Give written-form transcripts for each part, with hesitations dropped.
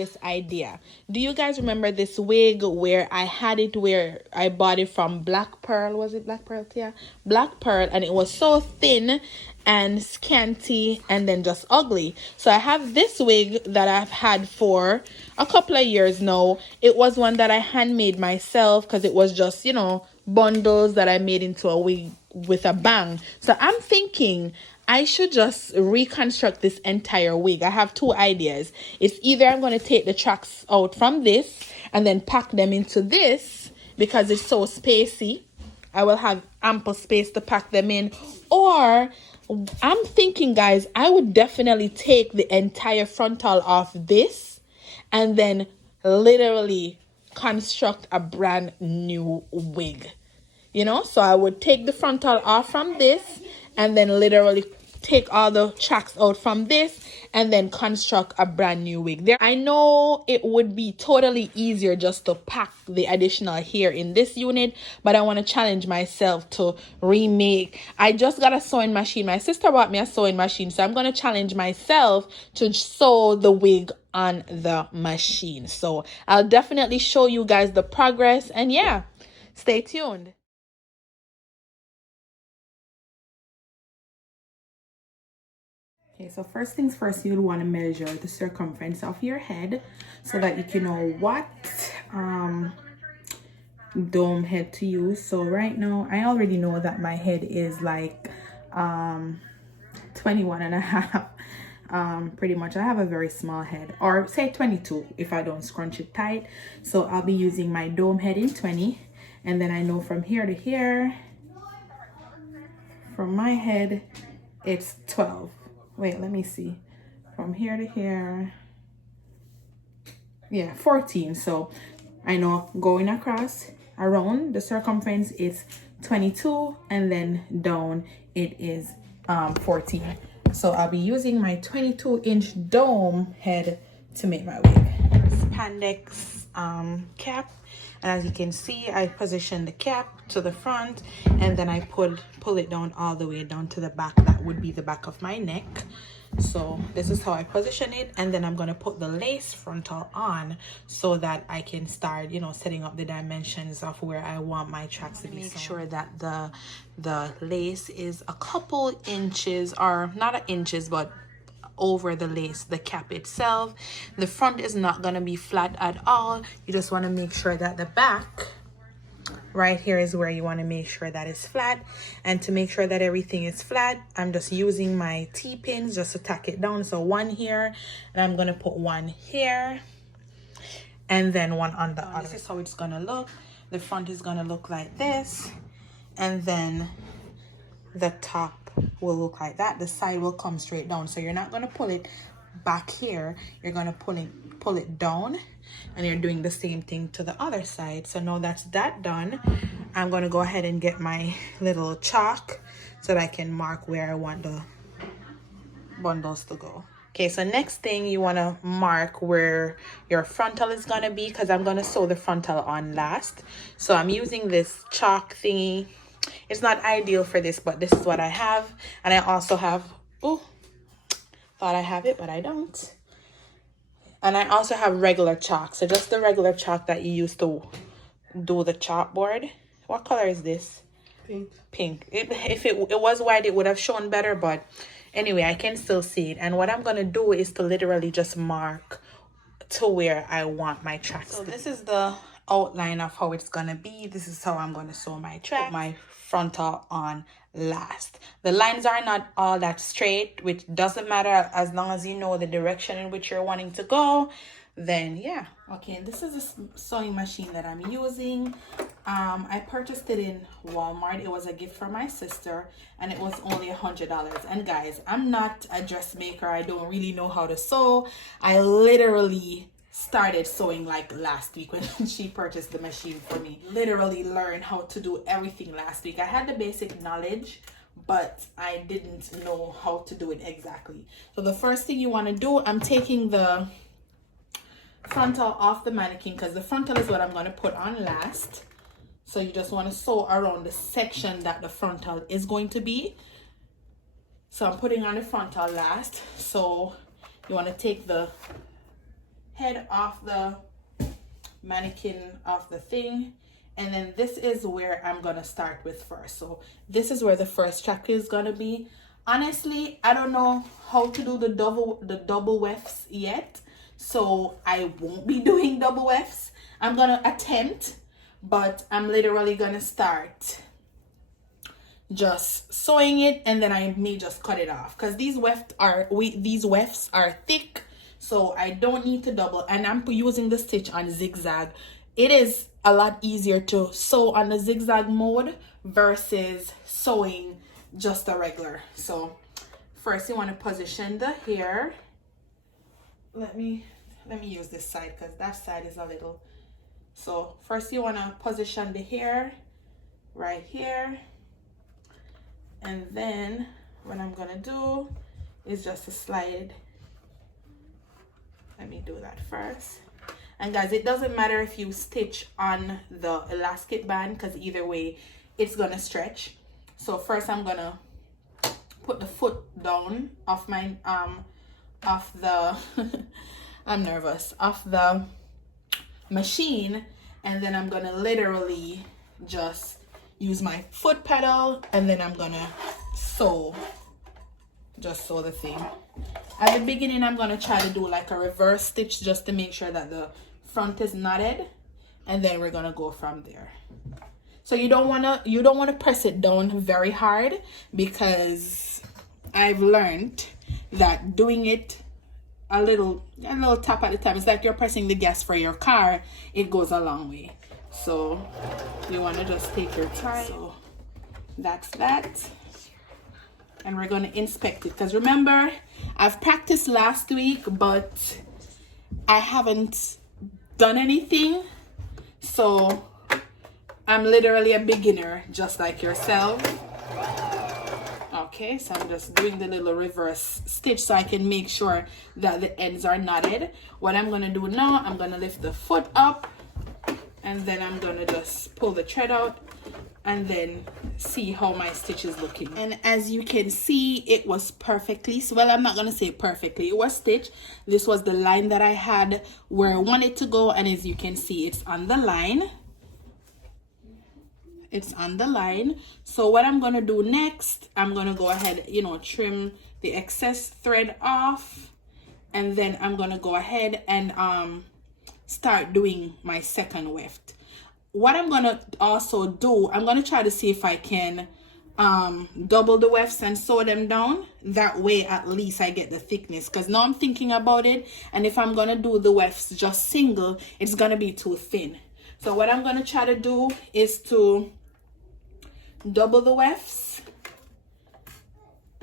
previous idea. Do you guys remember this wig where I had it, where I bought it from Black Pearl? Was it Black Pearl, Tia? Black Pearl, and it was so thin and scanty and then just ugly. So I have this wig that I've had for a couple of years now. It was one that I handmade myself because it was just, you know, bundles that I made into a wig with a bang. So I'm thinking I should just reconstruct this entire wig. I have two ideas. It's either I'm going to take the tracks out from this and then pack them into this because it's so spacey. I will have ample space to pack them in. Or I'm thinking, guys, I would definitely take the entire frontal off this and then literally construct a brand new wig. You know, so I would take the frontal off from this and then literally take all the tracks out from this and then construct a brand new wig. There, I know it would be totally easier just to pack the additional hair in this unit, but I want to challenge myself to remake. I just got a sewing machine. My sister bought me a sewing machine, so I'm going to challenge myself to sew the wig on the machine. So I'll definitely show you guys the progress, and yeah, stay tuned. Okay, so first things first, you'll want to measure the circumference of your head so that you can know what dome head to use. So right now, I already know that my head is like 21 and a half. Pretty much, I have a very small head, or say 22 if I don't scrunch it tight. So I'll be using my dome head in 20, and then I know from here to here, from my head, it's 12. Wait, let me see. From here to here, yeah, 14. So I know going across around the circumference is 22, and then down it is 14. So I'll be using my 22-inch dome head to make my wig. Spandex cap, and as you can see, I position the cap to the front, and then I pull it down all the way down to the back. That would be the back of my neck. So this is how I position it, and then I'm going to put the lace frontal on so that I can start, you know, setting up the dimensions of where I want my tracks to be. Make sure that the lace is a couple inches, or not inches, but over the lace, the cap itself. The front is not going to be flat at all. You just want to make sure that the back right here is where you want to make sure that it's flat. And to make sure that everything is flat, I'm just using my T-pins just to tack it down. So one here, and I'm going to put one here, and then one on the other. This is how it's going to look. The front is going to look like this, and then the top will look like that. The side will come straight down. So you're not going to pull it back here. You're going to pull it down, and you're doing the same thing to the other side. So now that's that done, I'm going to go ahead and get my little chalk so that I can mark where I want the bundles to go. Okay, so next thing, you want to mark where your frontal is going to be, because I'm going to sew the frontal on last. So I'm using this chalk thingy. It's not ideal for this, but this is what I have. And I also have, oh, thought I have it, but I don't. And I also have regular chalk. So just the regular chalk that you use to do the chalkboard. What color is this? Pink. Pink. If it was white, it would have shown better, but anyway, I can still see it. And what I'm going to do is to literally just mark to where I want my tracks. So this is the outline of how it's going to be. This is how I'm going to sew my track. Put my frontal on last. The lines are not all that straight, which doesn't matter as long as you know the direction in which you're wanting to go. Then yeah. Okay, this is a sewing machine that I'm using. I purchased it in Walmart. It was a gift from my sister, and it was only $100. And guys, I'm not a dressmaker. I don't really know how to sew. I literally started sewing like last week when she purchased the machine for me. Literally learned how to do everything last week. I had the basic knowledge, but I didn't know how to do it exactly. So the first thing you want to do, I'm taking the frontal off the mannequin because the frontal is what I'm going to put on last. So you just want to sew around the section that the frontal is going to be. So I'm putting on the frontal last. So you want to take the head off the mannequin of the thing, and then this is where I'm gonna start with first. So this is where the first track is gonna be. Honestly, I don't know how to do the double wefts yet, so I won't be doing double wefts. I'm gonna attempt, but I'm literally gonna start just sewing it, and then I may just cut it off because these wefts are thick, so I don't need to double. And I'm using the stitch on zigzag. It is a lot easier to sew on the zigzag mode versus sewing just a regular. So first you want to position the hair. Let me use this side because that side is a little. So first you want to position the hair right here, and then what I'm gonna do is just to slide. Let me do that first. And guys, it doesn't matter if you stitch on the elastic band because either way it's gonna stretch. So first I'm gonna put the foot down off my off the I'm nervous, off the machine, and then I'm gonna literally just use my foot pedal, and then I'm gonna sew the thing. At the beginning I'm gonna try to do like a reverse stitch just to make sure that the front is knotted, and then we're gonna go from there. So you don't wanna press it down very hard, because I've learned that doing it a little tap at a time, it's like you're pressing the gas for your car. It goes a long way. So you want to just take your time. So that's that, and we're going to inspect it, because remember, I've practiced last week but I haven't done anything, so I'm literally a beginner just like yourself. Okay, so I'm just doing the little reverse stitch so I can make sure that the ends are knotted. What I'm going to do now, I'm going to lift the foot up, and then I'm going to just pull the thread out and then see how my stitch is looking. And as you can see, it was perfectly, well, I'm not going to say perfectly, it was stitched. This was the line that I had where I wanted to go, and as you can see, it's on the line. It's on the line. So what I'm going to do next, I'm going to go ahead, trim the excess thread off, and then I'm going to go ahead and start doing my second weft. What I'm going to also do, I'm going to try to see if I can double the wefts and sew them down. That way at least I get the thickness, because now I'm thinking about it, and if I'm going to do the wefts just single, it's going to be too thin. So what I'm going to try to do is to double the wefts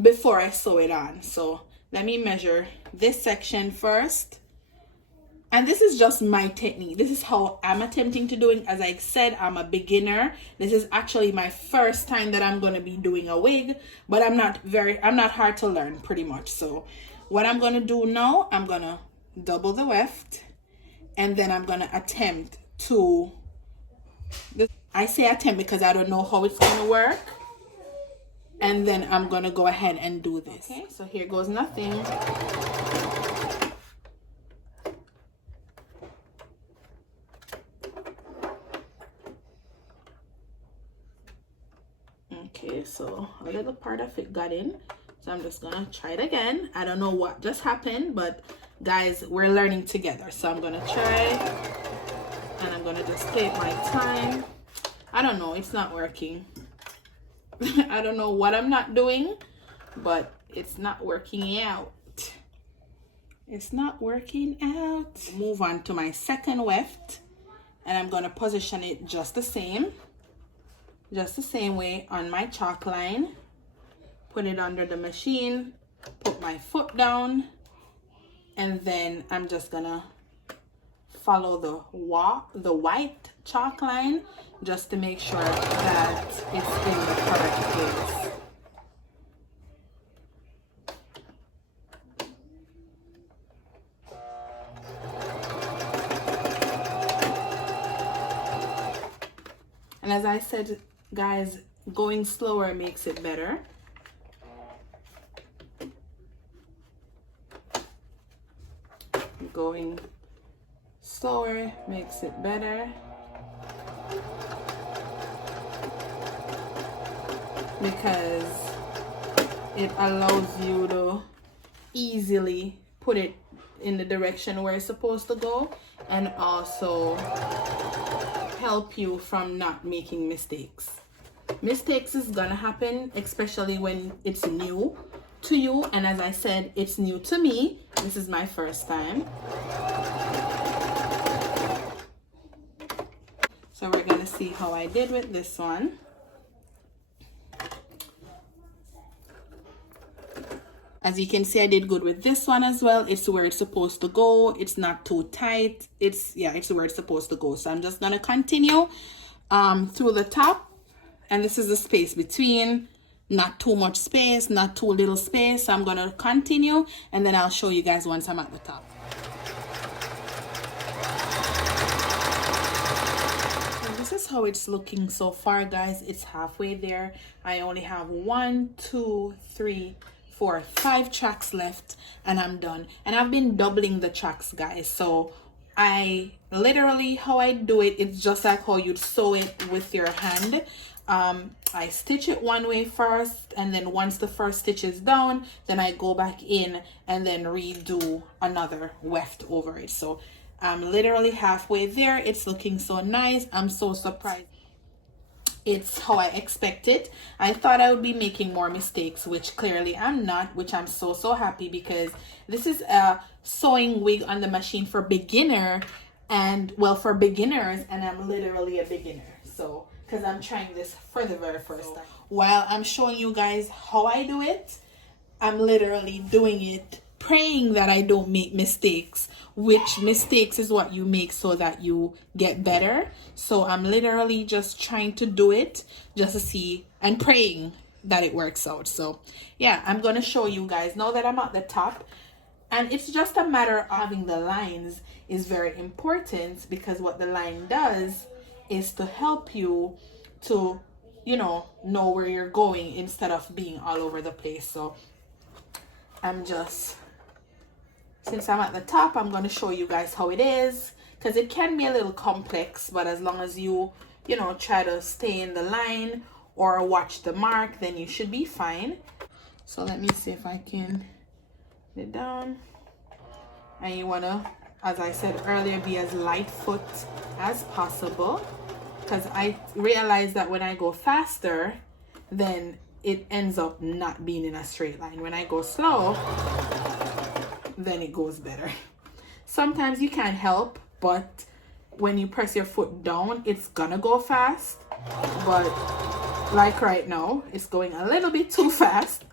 before I sew it on. So let me measure this section first, and this is just my technique. This is how I'm attempting to do it. As I said, I'm a beginner. This is actually my first time that I'm going to be doing a wig, but I'm not hard to learn, pretty much. So what I'm going to do now, I'm going to double the weft, and then I'm going to attempt to I say attempt because I don't know how it's going to work. And then I'm going to go ahead and do this. Okay, so here goes nothing. Okay, so a little part of it got in. So I'm just going to try it again. I don't know what just happened, but guys, we're learning together. So I'm going to try, and I'm going to just take my time. I don't know, it's not working. I don't know what I'm not doing, but it's not working out. It's not working out. Move on to my second weft, and I'm going to position it just the same way on my chalk line. Put it under the machine, put my foot down, and then I'm just going to follow the white chalk line just to make sure that it's in the correct place. And as I said, guys, going slower makes it better. Going slower makes it better, because it allows you to easily put it in the direction where it's supposed to go, and also help you from not making mistakes. Mistakes is gonna happen, especially when it's new to you, and as I said, it's new to me. This is my first time. So we're gonna see how I did with this one. As you can see, I did good with this one as well. It's where it's supposed to go. It's not too tight. It's where it's supposed to go. So I'm just gonna continue through the top, and this is the space between. Not too much space, not too little space. So I'm gonna continue, and then I'll show you guys once I'm at the top. So this is how it's looking so far, guys. It's halfway there. I only have 1, 2, 3, 4, 5 tracks left, and I'm done. And I've been doubling the tracks, guys. So I literally, how I do it, it's just like how you'd sew it with your hand. I stitch it one way first, and then once the first stitch is down, then I go back in and then redo another weft over it. So I'm literally halfway there. It's looking so nice. I'm so surprised. It's how I expected. I thought I would be making more mistakes, which clearly I'm not, which I'm so happy, because this is a sewing wig on the machine for beginner, and well, for beginners, and I'm literally a beginner. So because I'm trying this for the very first time. While I'm showing you guys how I do it, I'm literally doing it praying that I don't make mistakes, which mistakes is what you make so that you get better. So I'm literally just trying to do it just to see, and praying that it works out. So yeah, I'm going to show you guys now that I'm at the top. And it's just a matter of having the lines is very important, because what the line does is to help you to, you know where you're going instead of being all over the place. So since I'm at the top, I'm going to show you guys how it is, because it can be a little complex, but as long as you try to stay in the line or watch the mark, then you should be fine. So let me see if I can get it down. And you want to, as I said earlier, be as light foot as possible, because I realize that when I go faster, then it ends up not being in a straight line. When I go slow, then it goes better. Sometimes you can't help, but when you press your foot down, it's gonna go fast. But like right now, it's going a little bit too fast,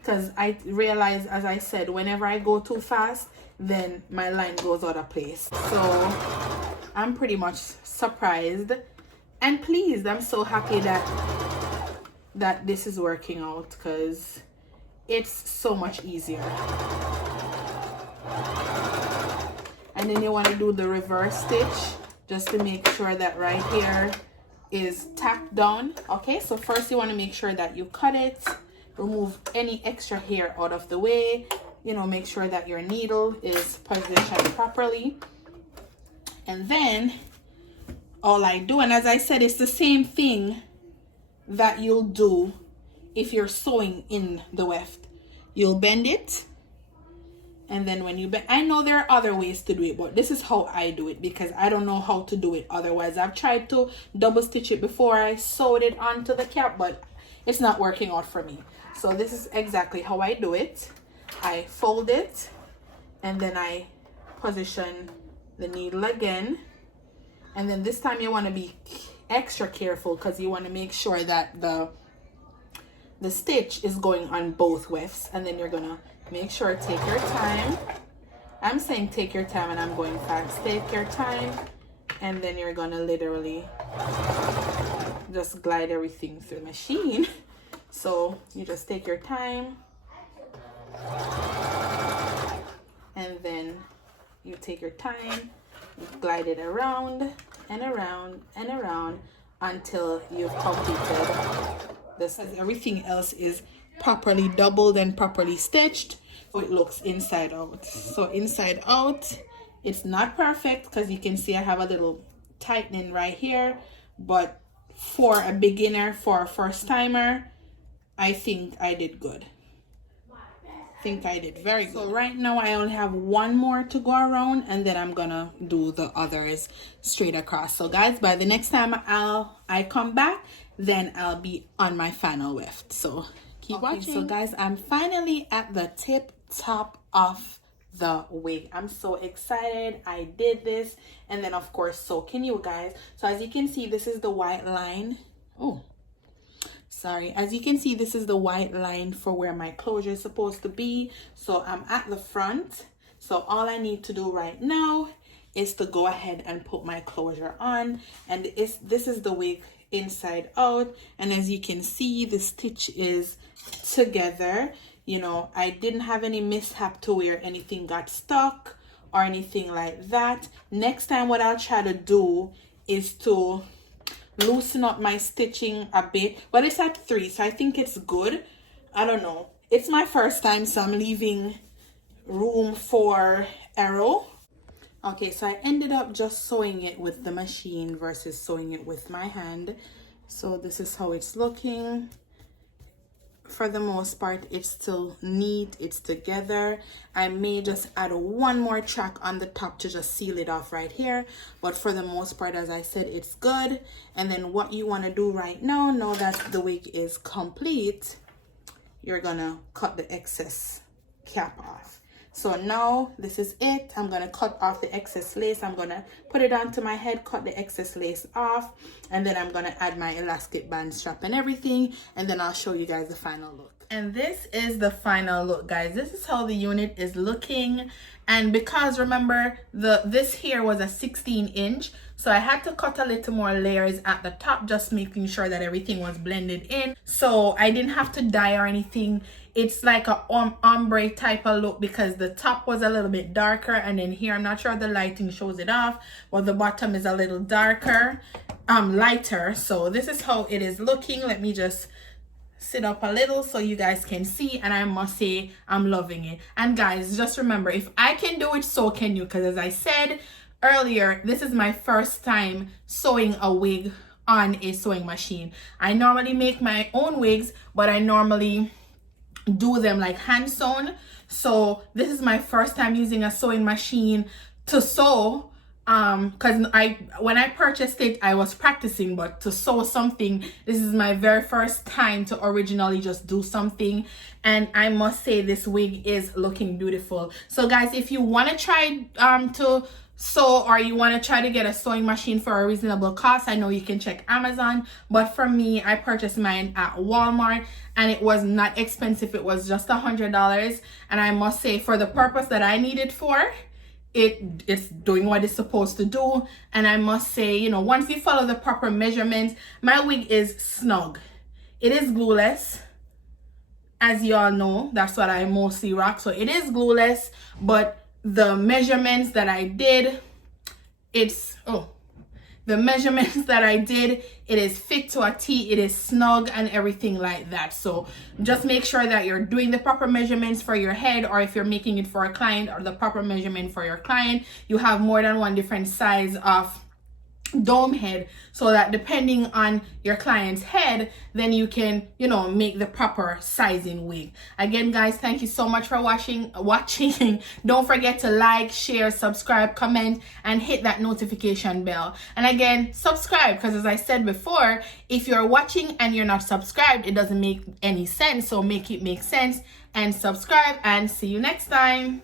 because I realize, as I said, whenever I go too fast, then my line goes out of place. So I'm pretty much surprised and pleased. I'm so happy that this is working out, because it's so much easier. And then you want to do the reverse stitch just to make sure that right here is tacked down. Okay, so first you want to make sure that you cut it, remove any extra hair out of the way, make sure that your needle is positioned properly. And then all I do, and as I said, it's the same thing that you'll do if you're sewing in the weft. You'll bend it, and then when you bend, I know there are other ways to do it, but this is how I do it, because I don't know how to do it otherwise. I've tried to double stitch it before I sewed it onto the cap, but it's not working out for me. So this is exactly how I do it. I fold it, and then I position the needle again, and then this time you want to be extra careful, because you want to make sure that the stitch is going on both wefts. And then you're gonna make sure, take your time. I'm saying take your time, and I'm going fast. Take your time, and then you're gonna literally just glide everything through the machine. So you just take your time, and then you take your time, you glide it around and around and around until you've completed this. Everything else is properly doubled and properly stitched, so it looks inside out. So inside out It's not perfect because you can see I have a little tightening right here, but for a beginner, for a first timer, I think I did good. Think I did very good. So right now I only have one more to go around, and then I'm gonna do the others straight across. So guys, by the next time I come back, then I'll be on my final weft. So keep watching. So guys, I'm finally at the tip top of the wig. I'm so excited. I did this, and then of course so can you guys. So as you can see, this is the white line. Oh, sorry, as you can see, this is the white line for where my closure is supposed to be. So I'm at the front, so all I need to do right now is to go ahead and put my closure on, and this is the wig inside out. And as you can see, the stitch is together. You know, I didn't have any mishap to where anything got stuck or anything like that. Next time what I'll try to do is to loosen up my stitching a bit, but it's at 3, so I think it's good. I don't know, it's my first time, so I'm leaving room for error. Okay, so I ended up just sewing it with the machine versus sewing it with my hand. So this is how it's looking. For the most part, it's still neat, it's together. I may just add one more track on the top to just seal it off right here, but for the most part, as I said, it's good. And then what you want to do right now that the wig is complete, you're gonna cut the excess cap off. So now this is it. I'm gonna cut off the excess lace. I'm gonna put it onto my head, cut the excess lace off, and then I'm gonna add my elastic band strap and everything, and then I'll show you guys the final look. And this is the final look, guys. This is how the unit is looking. And because remember, this here was a 16-inch, so I had to cut a little more layers at the top, just making sure that everything was blended in. So I didn't have to dye or anything. It's like a ombre type of look because the top was a little bit darker, and then here, I'm not sure the lighting shows it off, but the bottom is a little darker, lighter. So this is how it is looking. Let me just sit up a little so you guys can see, and I must say I'm loving it. And guys, just remember, if I can do it, so can you, because as I said earlier, this is my first time sewing a wig on a sewing machine. I normally make my own wigs, but I normally do them like hand sewn. So this is my first time using a sewing machine to sew, because when I purchased it, I was practicing, but to sew something, this is my very first time to originally just do something. And I must say this wig is looking beautiful. So guys, if you want to try to sew, or you want to try to get a sewing machine for a reasonable cost, I know you can check Amazon, but for me, I purchased mine at Walmart, and it was not expensive. It was just $100, and I must say, for the purpose that I need it for, it's doing what it's supposed to do. And I must say, you know, once you follow the proper measurements, my wig is snug. It is glueless, as you all know. That's what I mostly rock, so it is glueless, but the measurements that I did, it is fit to a T. It is snug and everything like that. So just make sure that you're doing the proper measurements for your head, or if you're making it for a client, or the proper measurement for your client. You have more than one different size of dome head, so that depending on your client's head, then you can, you know, make the proper sizing wig. Again, guys, thank you so much for watching. Don't forget to like, share, subscribe, comment, and hit that notification bell. And again, subscribe, because as I said before, if you're watching and you're not subscribed, it doesn't make any sense. So make it make sense and subscribe, and see you next time.